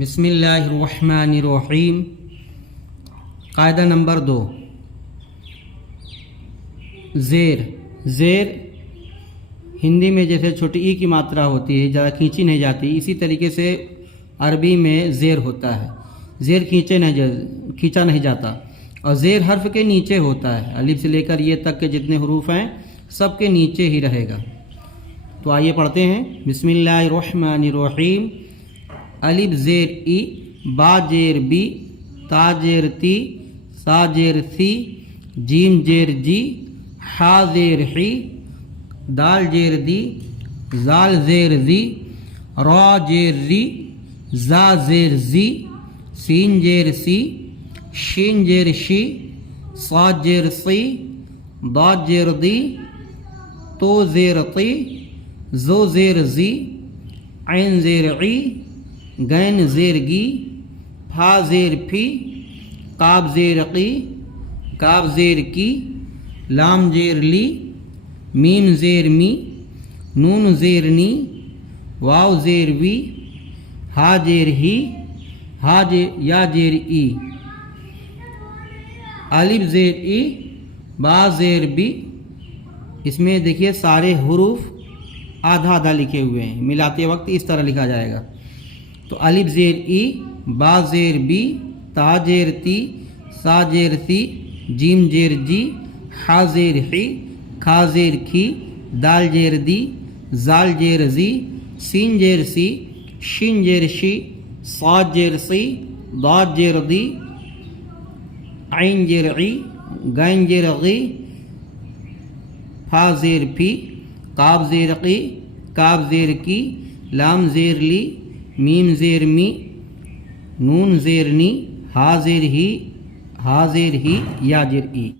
بسم اللہ الرحمن الرحیم۔ قاعدہ نمبر 2، زیر ہندی میں جیسے چھوٹی ای کی ماترا ہوتی ہے، زیادہ کھینچی نہیں جاتی، اسی طریقے سے عربی میں زیر ہوتا ہے۔ زیر کھینچا نہیں جاتا، اور زیر حرف کے نیچے ہوتا ہے، الف سے لے کر یہ تک کے جتنے حروف ہیں سب کے نیچے ہی رہے گا۔ تو آئیے پڑھتے ہیں۔ بسم اللہ الرحمن الرحیم۔ الف زیر ای، با زیر بی، تا زیر تی، سا زیر سی، جیم زیر جی، حا زیر حی، دال زیر دی، زال زیر زی، را زیر ری، زا زیر زی، سین زیر سی، شین زیر شی، صاد زیر سی، ضاد زیر دی، تو زیر تی، زو زیر زی، عین زیر عی، غین زیر گی، پھا زیر پھی، قاف زیر قی، کاف زیر کی، لام زیر لی، میم زیر می، نون زیر نی، واو زیر وی، ہا زیر ہی، یا زیر ای، الف زیر ای، با زیر بی۔ اس میں دیکھیے سارے حروف آدھا آدھا لکھے ہوئے ہیں، ملاتے وقت اس طرح لکھا جائے گا۔ تو الف زیر ای، با زیر بی، تا زیر تی، سا زیر سی، جیم زیر جی، حا زیر حی، کھا زیر کھی، دال زیر دی، زال زیر زی، سین زیر سی، شین زیر شی، صاد زیر سی، ضاد زیر دی، عین زیر عی، غین زیر غی، پھا زیر پھی، قاف زیر قی، کاف زیر کی، لام زیر لی، میم زیر می، نون زیر نی، ہا زیر ہی، یا زیر ای۔